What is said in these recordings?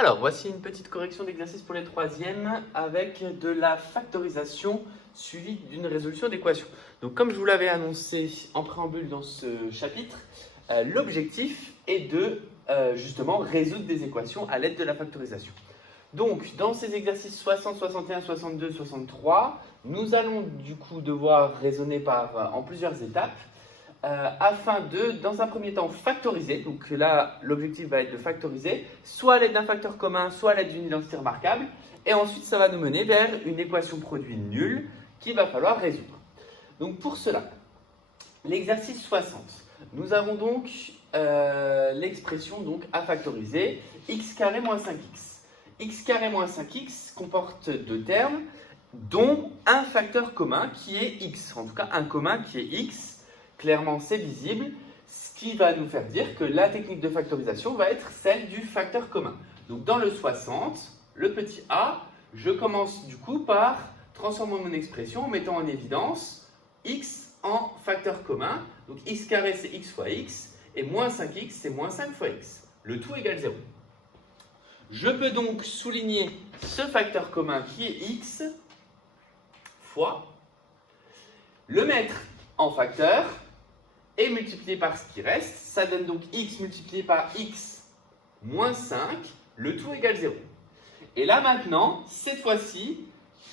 Alors, voici une petite correction d'exercice pour les troisièmes avec de la factorisation suivie d'une résolution d'équation. Donc, comme je vous l'avais annoncé en préambule dans ce chapitre, l'objectif est de justement résoudre des équations à l'aide de la factorisation. Donc, dans ces exercices 60, 61, 62, 63, nous allons du coup devoir raisonner en plusieurs étapes. Afin de, dans un premier temps, factoriser. Donc là, l'objectif va être de factoriser, soit à l'aide d'un facteur commun, soit à l'aide d'une identité remarquable. Et ensuite, ça va nous mener vers une équation produit nulle qu'il va falloir résoudre. Donc pour cela, l'exercice 60, nous avons donc l'expression donc, à factoriser, x carré moins 5x. X carré moins 5x comporte deux termes, dont un facteur commun qui est x. En tout cas, un commun qui est x. Clairement, c'est visible, ce qui va nous faire dire que la technique de factorisation va être celle du facteur commun. Donc, dans le 60, le petit a, je commence du coup par transformer mon expression en mettant en évidence x en facteur commun. Donc, x carré, c'est x fois x, et moins 5x, c'est moins 5 fois x. Le tout égale 0. Je peux donc souligner ce facteur commun qui est x fois, le mettre en facteur, et multiplié par ce qui reste, ça donne donc x multiplié par x moins 5, le tout égale 0. Et là maintenant, cette fois-ci,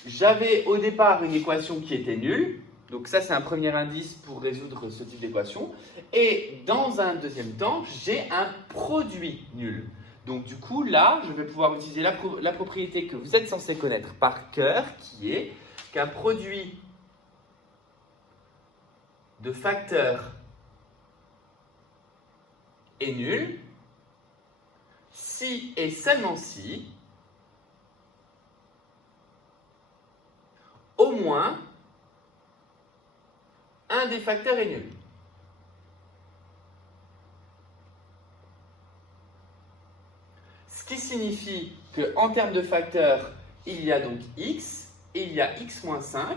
j'avais au départ une équation qui était nulle, donc ça c'est un premier indice pour résoudre ce type d'équation, et dans un deuxième temps, j'ai un produit nul. Donc du coup là, je vais pouvoir utiliser la propriété que vous êtes censé connaître par cœur, qui est qu'un produit de facteurs est nul si et seulement si au moins un des facteurs est nul. Ce qui signifie qu'en termes de facteurs, il y a donc x et il y a x moins 5,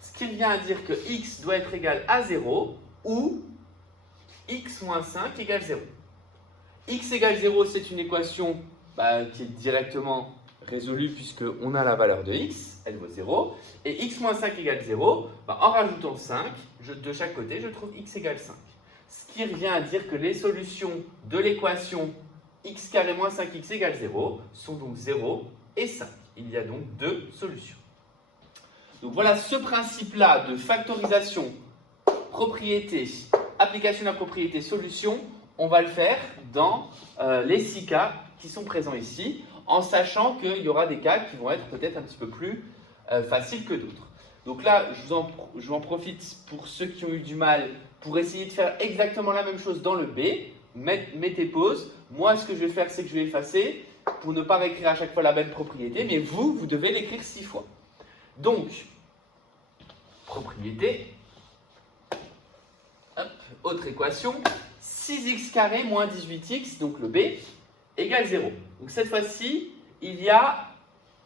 ce qui vient à dire que x doit être égal à 0 ou x moins 5 égale 0. X égale 0, c'est une équation qui est directement résolue puisqu'on a la valeur de x, elle vaut 0. Et x moins 5 égale 0, en rajoutant 5, de chaque côté, je trouve x égale 5. Ce qui revient à dire que les solutions de l'équation x carré moins 5x égale 0 sont donc 0 et 5. Il y a donc deux solutions. Donc voilà ce principe-là de factorisation, propriété, application de la propriété solution, on va le faire dans les 6 cas qui sont présents ici, en sachant qu'il y aura des cas qui vont être peut-être un petit peu plus faciles que d'autres. Donc là, je vous en profite pour ceux qui ont eu du mal, pour essayer de faire exactement la même chose dans le B. Mettez pause. Moi, ce que je vais faire, c'est que je vais effacer pour ne pas réécrire à chaque fois la même propriété, mais vous devez l'écrire 6 fois. Donc, propriété, hop, autre équation, 6x carré moins 18x, donc le B, égale 0. Donc cette fois-ci, il y a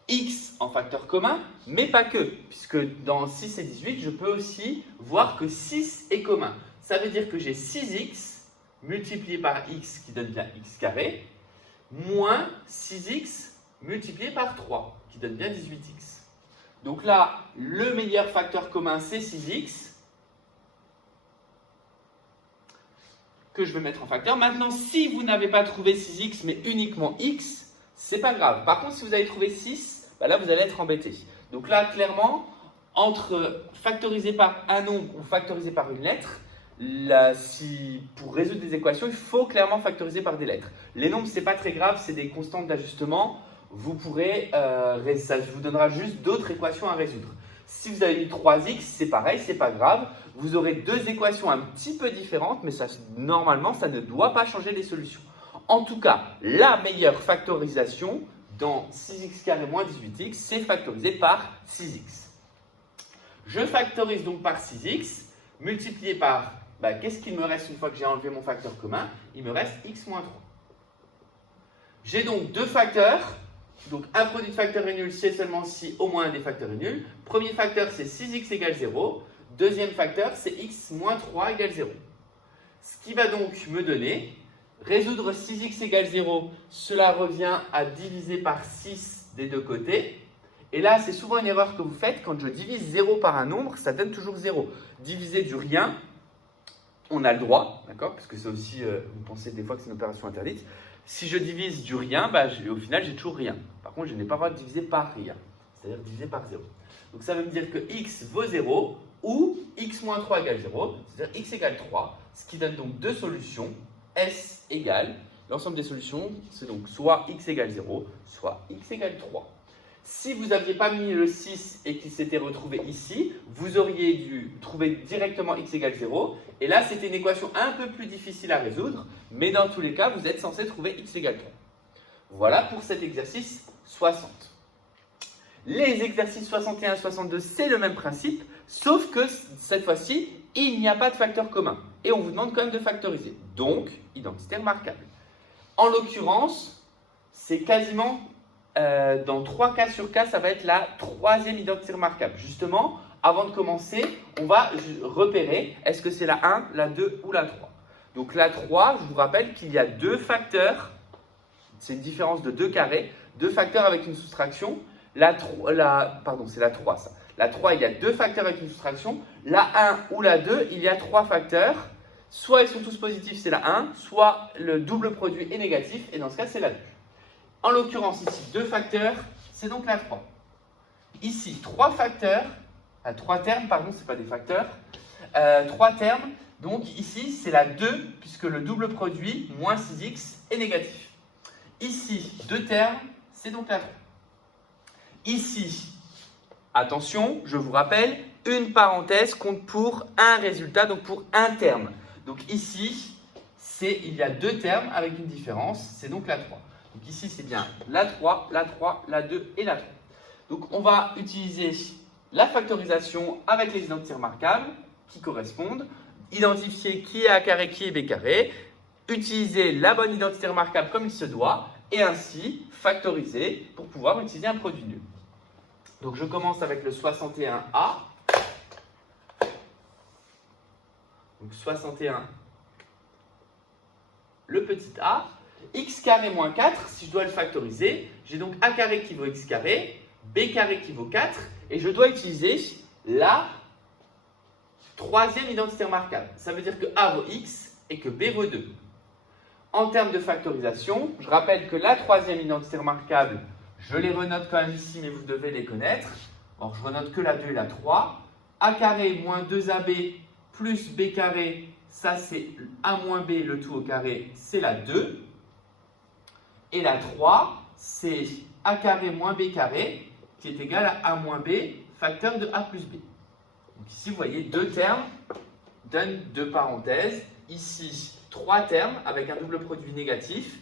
x en facteur commun, mais pas que, puisque dans 6 et 18, je peux aussi voir que 6 est commun. Ça veut dire que j'ai 6x multiplié par x qui donne bien x carré, moins 6x multiplié par 3 qui donne bien 18x. Donc là, le meilleur facteur commun, c'est 6x, que je vais mettre en facteur. Maintenant, si vous n'avez pas trouvé 6x, mais uniquement x, c'est pas grave. Par contre, si vous avez trouvé 6, là, vous allez être embêté. Donc là, clairement, entre factoriser par un nombre ou factoriser par une lettre, pour résoudre des équations, il faut clairement factoriser par des lettres. Les nombres, c'est pas très grave, c'est des constantes d'ajustement. Vous pourrez, ça vous donnera juste d'autres équations à résoudre. Si vous avez mis 3x, c'est pareil, c'est pas grave. Vous aurez deux équations un petit peu différentes, mais normalement, ça ne doit pas changer les solutions. En tout cas, la meilleure factorisation dans 6x carré moins 18x, c'est factoriser par 6x. Je factorise donc par 6x, multiplié par, qu'est-ce qu'il me reste une fois que j'ai enlevé mon facteur commun? Il me reste x moins 3. J'ai donc deux facteurs. Donc, un produit de facteurs est nul, c'est seulement si au moins un des facteurs est nul. Premier facteur, c'est 6x égale 0. Deuxième facteur, c'est x moins 3 égale 0. Ce qui va donc me donner Résoudre 6x égale 0, cela revient à diviser par 6 des deux côtés. Et là, c'est souvent une erreur que vous faites. Quand je divise 0 par un nombre, ça donne toujours 0. Diviser du rien, on a le droit, d'accord? Parce que c'est aussi, vous pensez des fois que c'est une opération interdite. Si je divise du rien, au final, j'ai toujours rien. Par contre, je n'ai pas le droit de diviser par rien, c'est-à-dire diviser par 0. Donc ça veut me dire que x vaut 0 ou x moins 3 égale 0, c'est-à-dire x égale 3, ce qui donne donc deux solutions, S égale, l'ensemble des solutions, c'est donc soit x égale 0, soit x égale 3. Si vous n'aviez pas mis le 6 et qu'il s'était retrouvé ici, vous auriez dû trouver directement x égale 0. Et là, c'était une équation un peu plus difficile à résoudre, mais dans tous les cas, vous êtes censé trouver x égale 3. Voilà pour cet exercice 60. Les exercices 61 et 62, c'est le même principe, sauf que cette fois-ci, il n'y a pas de facteur commun. Et on vous demande quand même de factoriser. Donc, identité remarquable. En l'occurrence, c'est quasiment, dans 3 cas sur cas, ça va être la troisième identité remarquable. Justement, avant de commencer, on va repérer, est-ce que c'est la 1, la 2 ou la 3. Donc la 3, je vous rappelle qu'il y a deux facteurs, c'est une différence de 2 carrés, deux facteurs avec une soustraction. Pardon, c'est la 3 ça. La 3, il y a deux facteurs avec une soustraction. La 1 ou la 2, il y a trois facteurs. Soit ils sont tous positifs, c'est la 1, soit le double produit est négatif, et dans ce cas, c'est la 2. En l'occurrence, ici, deux facteurs, c'est donc la 3. Ici, trois facteurs, 3 termes, pardon, ce n'est pas des facteurs. 3 termes, donc ici, c'est la 2, puisque le double produit, moins 6x, est négatif. Ici, deux termes, c'est donc la 3. Ici, attention, je vous rappelle, une parenthèse compte pour un résultat, donc pour un terme. Donc ici, il y a deux termes avec une différence, c'est donc la 3. Donc ici, c'est bien la 3, la 3, la 2 et la 3. Donc on va utiliser la factorisation avec les identités remarquables qui correspondent, identifier qui est A carré, qui est B carré, utiliser la bonne identité remarquable comme il se doit, et ainsi factoriser pour pouvoir utiliser un produit nul. Donc je commence avec le 61A. Donc 61, le petit a, x carré moins 4, si je dois le factoriser, j'ai donc a carré qui vaut x carré, b carré qui vaut 4, et je dois utiliser la troisième identité remarquable. Ça veut dire que a vaut x et que b vaut 2. En termes de factorisation, je rappelle que la troisième identité remarquable, je les renote quand même ici, mais vous devez les connaître. Alors, je renote que la 2 et la 3. A carré moins 2ab plus b carré, ça c'est a moins b, le tout au carré, c'est la 2. Et la 3, c'est a carré moins b carré, qui est égal à a moins b, facteur de a plus b. Donc ici, vous voyez, deux termes donnent deux parenthèses. Ici, trois termes avec un double produit négatif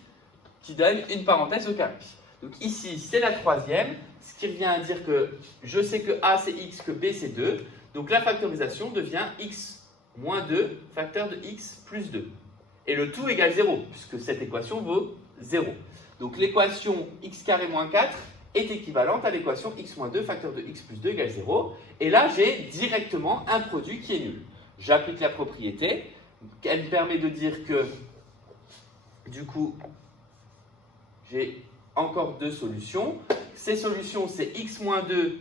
qui donne une parenthèse au carré. Donc ici, c'est la troisième, ce qui revient à dire que je sais que a c'est x, que b c'est 2. Donc la factorisation devient x moins 2, facteur de x plus 2. Et le tout égale 0, puisque cette équation vaut 0. Donc l'équation x carré moins 4 est équivalente à l'équation x moins 2, facteur de x plus 2 égale 0. Et là, j'ai directement un produit qui est nul. J'applique la propriété. Elle me permet de dire que, du coup, j'ai encore deux solutions. Ces solutions, c'est x moins 2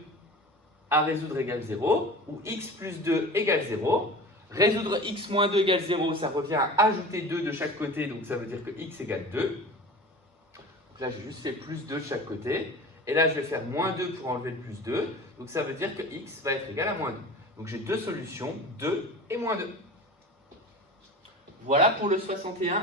à résoudre égale 0, ou x plus 2 égale 0. Résoudre x moins 2 égale 0, ça revient à ajouter 2 de chaque côté, donc ça veut dire que x égale 2. Donc là, j'ai juste fait plus 2 de chaque côté. Et là, je vais faire moins 2 pour enlever le plus 2. Donc ça veut dire que x va être égal à moins 2. Donc j'ai deux solutions, 2 et moins 2. Voilà pour le 61A.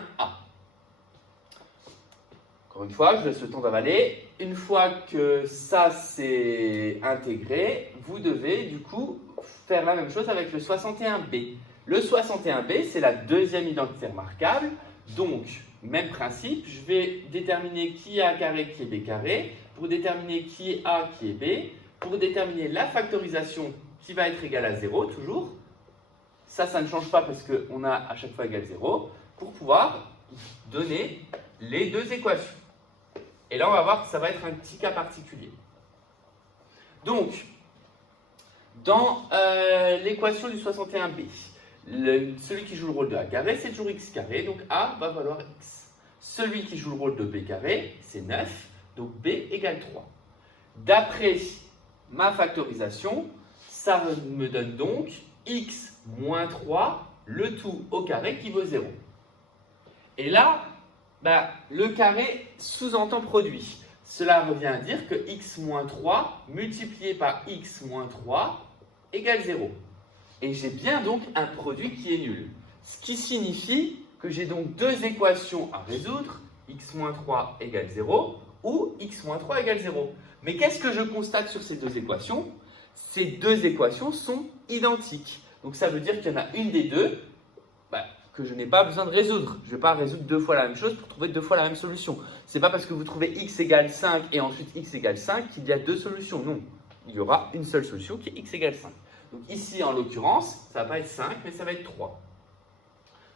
Encore une fois, je laisse le temps d'avaler. Une fois que ça c'est intégré, vous devez du coup faire la même chose avec le 61B. Le 61B, c'est la deuxième identité remarquable. Donc, même principe, je vais déterminer qui est A carré, qui est B carré, pour déterminer qui est A, qui est B, pour déterminer la factorisation qui va être égale à 0, toujours. Ça ne change pas parce qu'on a à chaque fois égal 0, pour pouvoir donner les deux équations. Et là, on va voir que ça va être un petit cas particulier. Donc, dans l'équation du 61b, celui qui joue le rôle de a carré, c'est toujours x carré, donc a va valoir x. Celui qui joue le rôle de b carré, c'est 9, donc b égale 3. D'après ma factorisation, ça me donne donc x moins 3, le tout au carré qui vaut 0. Et là, le carré sous-entend produit. Cela revient à dire que x moins 3 multiplié par x moins 3 égale 0. Et j'ai bien donc un produit qui est nul. Ce qui signifie que j'ai donc deux équations à résoudre, x moins 3 égale 0 ou x moins 3 égale 0. Mais qu'est-ce que je constate sur ces deux équations? Ces deux équations sont identiques. Donc ça veut dire qu'il y en a une des deux que je n'ai pas besoin de résoudre. Je ne vais pas résoudre deux fois la même chose pour trouver deux fois la même solution. Ce n'est pas parce que vous trouvez x égale 5 et ensuite x égale 5 qu'il y a deux solutions. Non, il y aura une seule solution qui est x égale 5. Donc ici, en l'occurrence, ça ne va pas être 5, mais ça va être 3.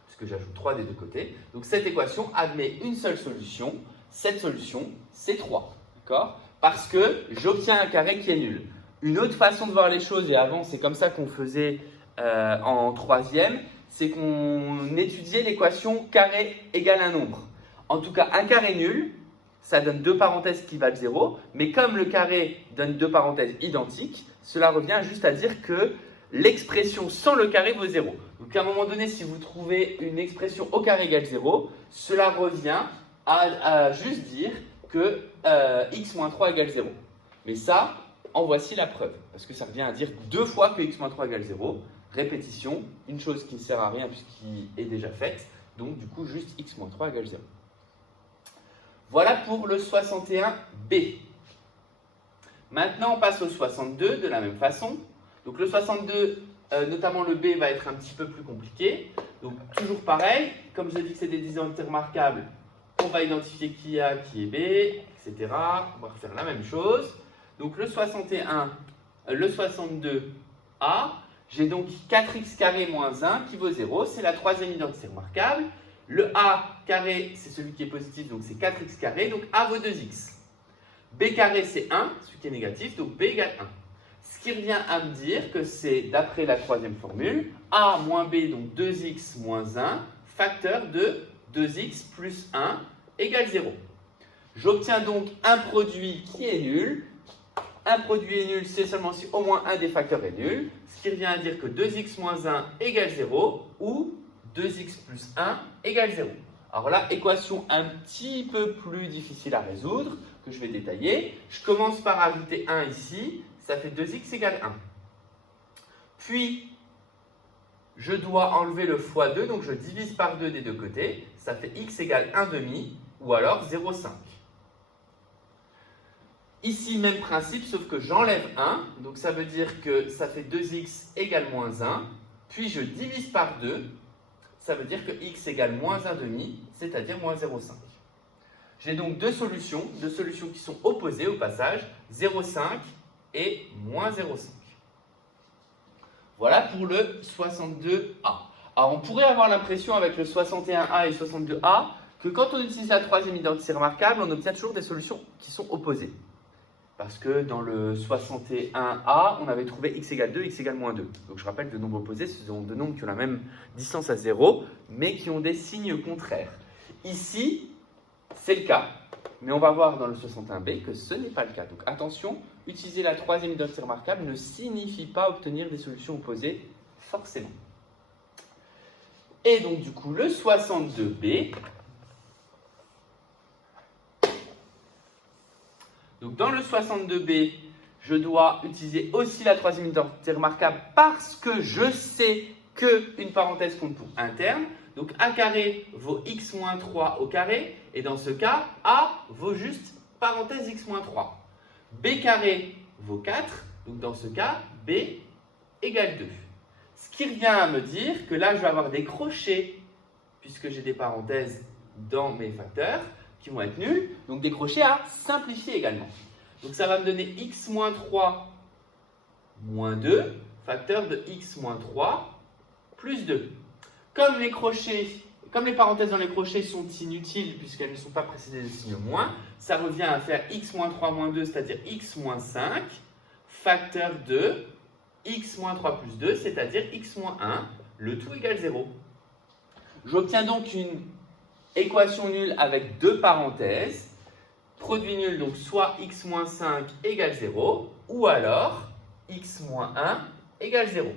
Puisque j'ajoute 3 des deux côtés. Donc cette équation admet une seule solution. Cette solution, c'est 3. D'accord? Parce que j'obtiens un carré qui est nul. Une autre façon de voir les choses, et avant, c'est comme ça qu'on faisait en troisième, c'est qu'on étudiait l'équation carré égale un nombre. En tout cas, un carré nul, ça donne deux parenthèses qui valent 0, mais comme le carré donne deux parenthèses identiques, cela revient juste à dire que l'expression sans le carré vaut 0. Donc à un moment donné, si vous trouvez une expression au carré égale 0, cela revient à juste dire que x moins 3 égale 0. Mais ça, en voici la preuve, parce que ça revient à dire deux fois que x moins 3 égale 0. Répétition, une chose qui ne sert à rien puisqu'il est déjà faite, donc du coup juste x moins 3 égale 0. Voilà pour le 61b. Maintenant on passe au 62 de la même façon. Donc le 62, notamment le b va être un petit peu plus compliqué. Donc toujours pareil, comme je dis que c'est des identités remarquables, on va identifier qui est A, qui est B, etc. On va refaire la même chose. Donc le 62a, j'ai donc 4x carré moins 1 qui vaut 0, c'est la troisième identité remarquable. Le a carré, c'est celui qui est positif, donc c'est 4x carré, donc a vaut 2x. B carré, c'est 1, celui qui est négatif, donc b égale 1. Ce qui revient à me dire que c'est, d'après la troisième formule, a moins b, donc 2x moins 1, facteur de 2x plus 1 égale 0. J'obtiens donc un produit qui est nul. Un produit est nul, c'est seulement si au moins un des facteurs est nul, ce qui revient à dire que 2x moins 1 égale 0 ou 2x plus 1 égale 0. Alors là, équation un petit peu plus difficile à résoudre, que je vais détailler. Je commence par ajouter 1 ici, ça fait 2x égale 1. Puis, je dois enlever le fois 2, donc je divise par 2 des deux côtés, ça fait x égale 1 demi ou alors 0,5. Ici, même principe, sauf que j'enlève 1, donc ça veut dire que ça fait 2x égale moins 1, puis je divise par 2, ça veut dire que x égale moins 1 demi, c'est-à-dire moins 0,5. J'ai donc deux solutions qui sont opposées au passage, 0,5 et moins 0,5. Voilà pour le 62a. Alors on pourrait avoir l'impression avec le 61a et 62a que quand on utilise la troisième identité remarquable, on obtient toujours des solutions qui sont opposées. Parce que dans le 61a, on avait trouvé x égale 2, x égale moins 2. Donc je rappelle, de nombres opposés, ce sont deux nombres qui ont la même distance à 0, mais qui ont des signes contraires. Ici, c'est le cas. Mais on va voir dans le 61b que ce n'est pas le cas. Donc attention, utiliser la troisième identité remarquable ne signifie pas obtenir des solutions opposées, forcément. Et donc du coup, le 62b... Donc dans le 62b, je dois utiliser aussi la troisième identité remarquable parce que je sais qu'une parenthèse compte pour un terme. Donc a carré vaut x moins 3 au carré. Et dans ce cas, a vaut juste parenthèse x moins 3. B carré vaut 4. Donc dans ce cas, b égale 2. Ce qui revient à me dire que là, je vais avoir des crochets puisque j'ai des parenthèses dans mes facteurs qui vont être nuls, donc des crochets à simplifier également. Donc ça va me donner x moins 3 moins 2, facteur de x moins 3 plus 2. Comme les parenthèses dans les crochets sont inutiles puisqu'elles ne sont pas précédées de signe moins, ça revient à faire x moins 3 moins 2, c'est-à-dire x moins 5, facteur de x moins 3 plus 2, c'est-à-dire x moins 1, le tout égale 0. J'obtiens donc une équation nulle avec deux parenthèses, produit nul, donc soit x moins 5 égale 0, ou alors x moins 1 égale 0.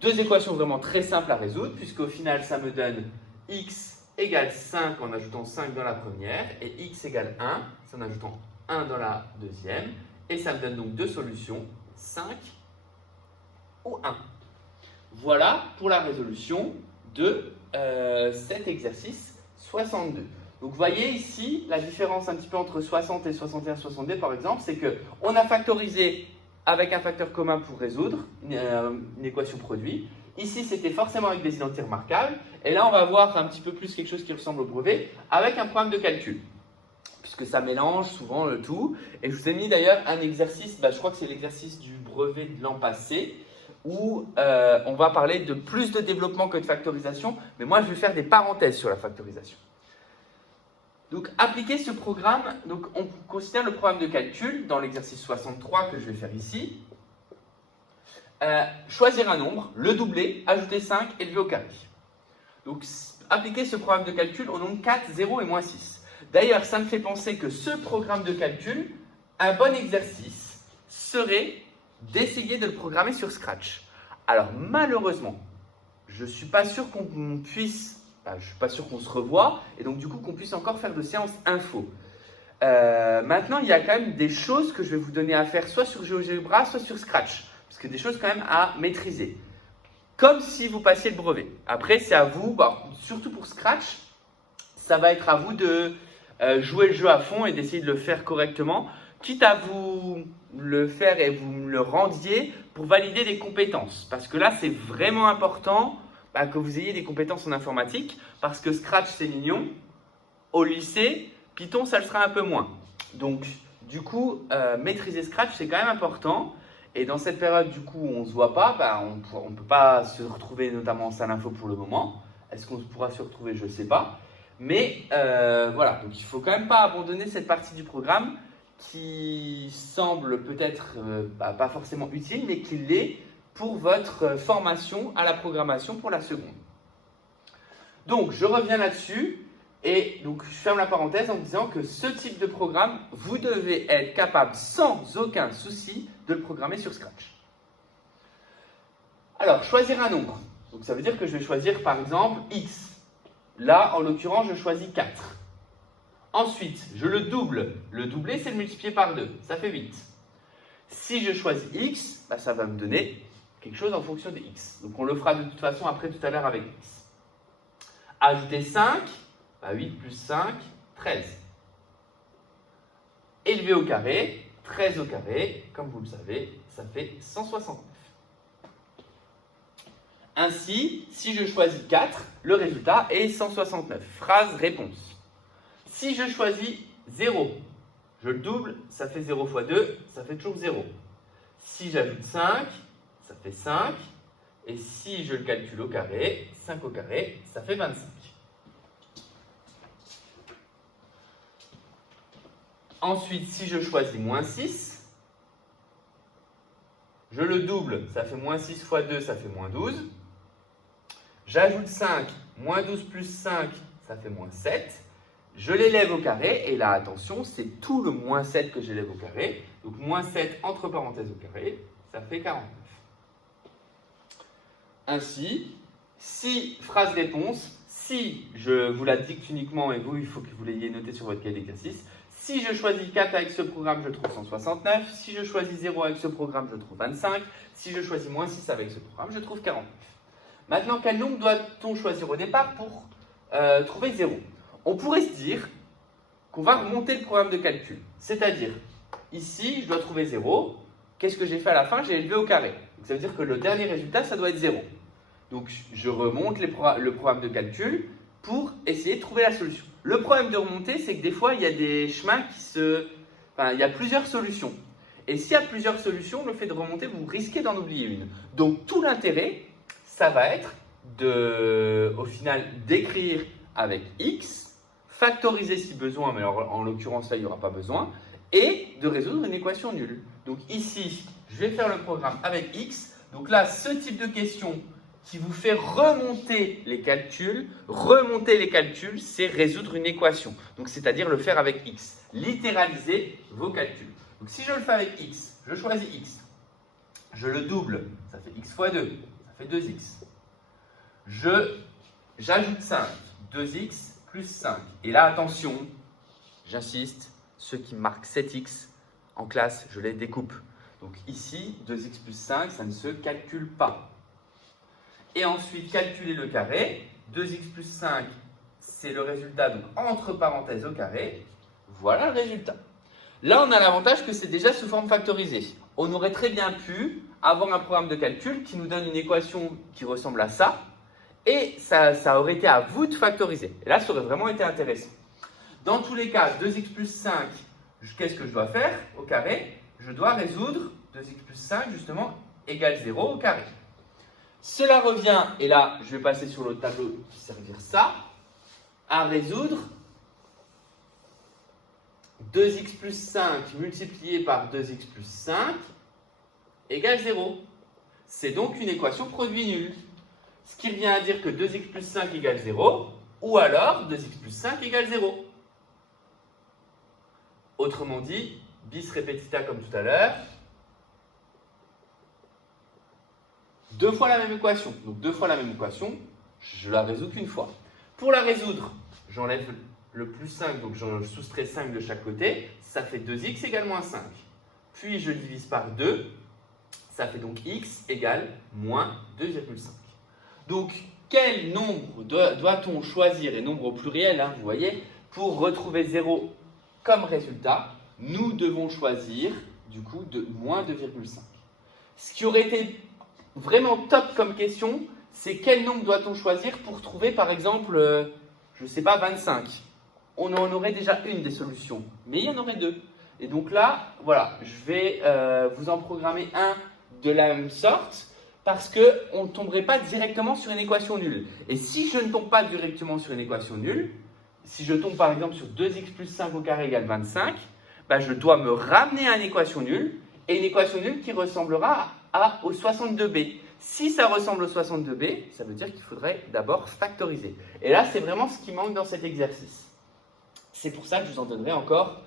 Deux équations vraiment très simples à résoudre, puisqu'au final, ça me donne x égale 5 en ajoutant 5 dans la première, et x égale 1, c'est en ajoutant 1 dans la deuxième, et ça me donne donc deux solutions, 5 ou 1. Voilà pour la résolution de cet exercice 62. Donc vous voyez ici la différence un petit peu entre 60 et 61, 62 par exemple, c'est qu'on a factorisé avec un facteur commun pour résoudre une équation produit. Ici c'était forcément avec des identités remarquables, et là on va voir un petit peu plus quelque chose qui ressemble au brevet avec un programme de calcul, puisque ça mélange souvent le tout. Et je vous ai mis d'ailleurs un exercice, je crois que c'est l'exercice du brevet de l'an passé, où on va parler de plus de développement que de factorisation, mais moi je vais faire des parenthèses sur la factorisation. Donc, appliquer ce programme, donc on considère le programme de calcul dans l'exercice 63 que je vais faire ici. Choisir un nombre, le doubler, ajouter 5, élever au carré. Donc, appliquer ce programme de calcul au nombre 4, 0 et moins 6. D'ailleurs, ça me fait penser que ce programme de calcul, un bon exercice serait d'essayer de le programmer sur Scratch. Alors, malheureusement, je ne suis pas sûr qu'on puisse... je ne suis pas sûr qu'on se revoie, et donc du coup qu'on puisse encore faire de séances info. Maintenant, il y a quand même des choses que je vais vous donner à faire soit sur GeoGebra, soit sur Scratch, parce que des choses quand même à maîtriser. Comme si vous passiez le brevet. Après, c'est à vous, surtout pour Scratch, ça va être à vous de jouer le jeu à fond et d'essayer de le faire correctement, quitte à vous le faire et vous me le rendiez pour valider des compétences. Parce que là, c'est vraiment important que vous ayez des compétences en informatique, parce que Scratch c'est mignon, au lycée, Python ça le sera un peu moins. Donc du coup, maîtriser Scratch c'est quand même important, et dans cette période du coup où on ne se voit pas, on ne peut pas se retrouver notamment en salle info pour le moment. Est-ce qu'on pourra se retrouver? Je ne sais pas. Mais voilà, donc il ne faut quand même pas abandonner cette partie du programme qui semble peut-être pas forcément utile, mais qui l'est pour votre formation à la programmation pour la seconde. Donc, je reviens là-dessus et donc je ferme la parenthèse en disant que ce type de programme, vous devez être capable sans aucun souci de le programmer sur Scratch. Alors, choisir un nombre. Donc, ça veut dire que je vais choisir par exemple x. Là, en l'occurrence, je choisis 4. Ensuite, je le double. Le doubler, c'est le multiplier par 2. Ça fait 8. Si je choisis x, ça va me donner quelque chose en fonction de x. Donc on le fera de toute façon après tout à l'heure avec x. Ajouter 5, 8 plus 5, 13. Élever au carré, 13 au carré, comme vous le savez, ça fait 169. Ainsi, si je choisis 4, le résultat est 169. Phrase réponse. Si je choisis 0, je le double, ça fait 0 fois 2, ça fait toujours 0. Si j'ajoute 5, ça fait 5. Et si je le calcule au carré, 5 au carré, ça fait 25. Ensuite, si je choisis moins 6, je le double, ça fait moins 6 fois 2, ça fait moins 12. J'ajoute 5, moins 12 plus 5, ça fait moins 7. Je l'élève au carré, et là, attention, c'est tout le moins 7 que j'élève au carré. Donc, moins 7 entre parenthèses au carré, ça fait 49. Ainsi, si phrase réponse, si je vous la dicte uniquement, et vous, il faut que vous l'ayez noté sur votre cahier d'exercice, si je choisis 4 avec ce programme, je trouve 169. Si je choisis 0 avec ce programme, je trouve 25. Si je choisis moins 6 avec ce programme, je trouve 49. Maintenant, quel nombre doit-on choisir au départ pour trouver 0? On pourrait se dire qu'on va remonter le programme de calcul. C'est-à-dire, ici, je dois trouver 0. Qu'est-ce que j'ai fait à la fin? J'ai élevé au carré. Donc, ça veut dire que le dernier résultat, ça doit être 0. Donc, je remonte le programme de calcul pour essayer de trouver la solution. Le problème de remonter, c'est que des fois, il y a des chemins il y a plusieurs solutions. Et s'il y a plusieurs solutions, le fait de remonter, vous risquez d'en oublier une. Donc, tout l'intérêt, ça va être au final, d'écrire avec x, factoriser si besoin, mais en l'occurrence, là, il n'y aura pas besoin, et de résoudre une équation nulle. Donc ici, je vais faire le programme avec x. Donc là, ce type de question, qui vous fait remonter les calculs. Remonter les calculs, c'est résoudre une équation. Donc, c'est-à-dire le faire avec x. Littéraliser vos calculs. Donc, si je le fais avec x, je choisis x. Je le double, ça fait x fois 2, ça fait 2x. J'ajoute 5, 2x plus 5. Et là, attention, j'insiste, ceux qui marquent 7x en classe, je les découpe. Donc ici, 2x plus 5, ça ne se calcule pas. Et ensuite, calculer le carré. 2x plus 5, c'est le résultat, donc entre parenthèses au carré. Voilà le résultat. Là, on a l'avantage que c'est déjà sous forme factorisée. On aurait très bien pu avoir un programme de calcul qui nous donne une équation qui ressemble à ça. Et ça aurait été à vous de factoriser. Et là, ça aurait vraiment été intéressant. Dans tous les cas, 2x plus 5, qu'est-ce que je dois faire au carré? Je dois résoudre 2x plus 5, justement, égale 0 au carré. Cela revient, et là, je vais passer sur le tableau qui servir ça, à résoudre 2x plus 5 multiplié par 2x plus 5 égale 0. C'est donc une équation produit nul. Ce qui revient à dire que 2x plus 5 égale 0, ou alors 2x plus 5 égale 0. Autrement dit, bis repetita comme tout à l'heure, deux fois la même équation. Donc deux fois la même équation, je la résous qu'une fois. Pour la résoudre, j'enlève le plus 5, donc je soustrais 5 de chaque côté, ça fait 2x égale moins 5. Puis je divise par 2, ça fait donc x égale moins 2,5. Donc, quel nombre doit-on choisir, et nombre au pluriel, hein, vous voyez, pour retrouver 0 comme résultat? Nous devons choisir, du coup, de moins 2,5. Ce qui aurait été vraiment top comme question, c'est quel nombre doit-on choisir pour trouver, par exemple, je ne sais pas, 25. On en aurait déjà une des solutions, mais il y en aurait deux. Et donc là, voilà, je vais vous en programmer un de la même sorte, parce qu'on ne tomberait pas directement sur une équation nulle. Et si je ne tombe pas directement sur une équation nulle, si je tombe par exemple sur 2x plus 5 au carré égale 25, ben je dois me ramener à une équation nulle, et une équation nulle qui ressemblera au 62b. Si ça ressemble au 62b, ça veut dire qu'il faudrait d'abord factoriser. Et là, c'est vraiment ce qui manque dans cet exercice. C'est pour ça que je vous en donnerai encore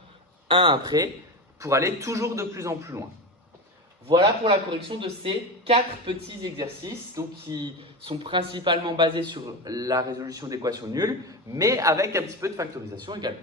un après, pour aller toujours de plus en plus loin. Voilà pour la correction de ces 4 petits exercices donc, qui sont principalement basés sur la résolution d'équations nulles, mais avec un petit peu de factorisation également.